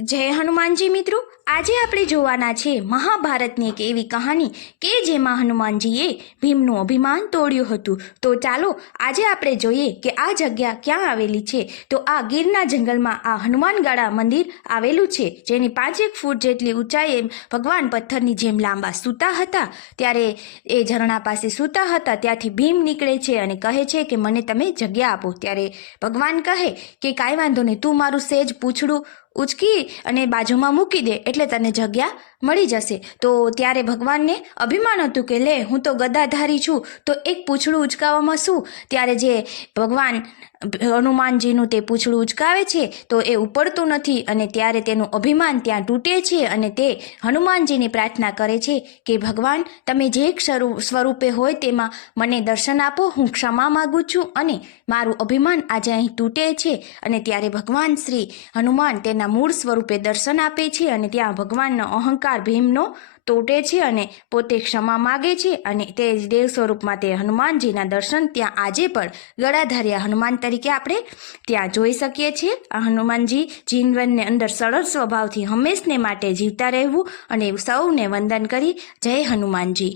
જય હનુમાનજી મિત્રો, આજે આપણે જોવાના છે મહાભારતની એક એવી કહાની કે જેમાં હનુમાનજીએ ભીમનું અભિમાન તોડ્યું હતું। તો ચાલો આજે આપણે જોઈએ કે આ જગ્યા ક્યાં આવેલી છે। તો આ ગીરના જંગલમાં આ હનુમાનગાળા મંદિર આવેલું છે, જેની 5 ફૂટ જેટલી ઊંચાઈએ ભગવાન પથ્થરની જેમ લાંબા સૂતા હતા। ત્યારે એ ઝરણા પાસે સૂતા હતા, ત્યાંથી ભીમ નીકળે છે અને કહે છે કે મને તમે જગ્યા આપો। ત્યારે ભગવાન કહે કે કાંઈ વાંધો નહીં, તું મારું સેજ પૂંછડું ઉચકી અને બાજુમાં મૂકી દે એટલે તને જગ્યા મળી જશે। તો ત્યારે ભગવાનને અભિમાન હતું કે લે, હું તો ગદાધારી છું, તો એક પૂંછડું ઉચકાવવામાં શું। ત્યારે જે ભગવાન હનુમાનજીનું તે પૂંછડું ઉચકાવે છે તો એ ઉપડતું નથી અને ત્યારે તેનું અભિમાન ત્યાં તૂટે છે અને તે હનુમાનજીની પ્રાર્થના કરે છે કે ભગવાન, તમે જે સ્વરૂપે હોય તેમાં મને દર્શન આપો, હું ક્ષમા માગું છું અને મારું અભિમાન આજે અહીં તૂટે છે। અને ત્યારે ભગવાન શ્રી હનુમાન તેના મૂળ સ્વરૂપે દર્શન આપે છે અને ત્યાં ભગવાનનો અહંકાર ભીમનો તૂટે છે અને પોતે ક્ષમા માગે છે અને તે દેવ સ્વરૂપમાં તે હનુમાનજીના દર્શન ત્યાં આજે પણ ગળાધાર્યા હનુમાન તરીકે આપણે ત્યાં જોઈ શકીએ છીએ। આ હનુમાનજી જીવનને અંદર સરળ સ્વભાવથી હંમેશને માટે જીવતા રહેવું અને સૌને વંદન કરી જય હનુમાનજી।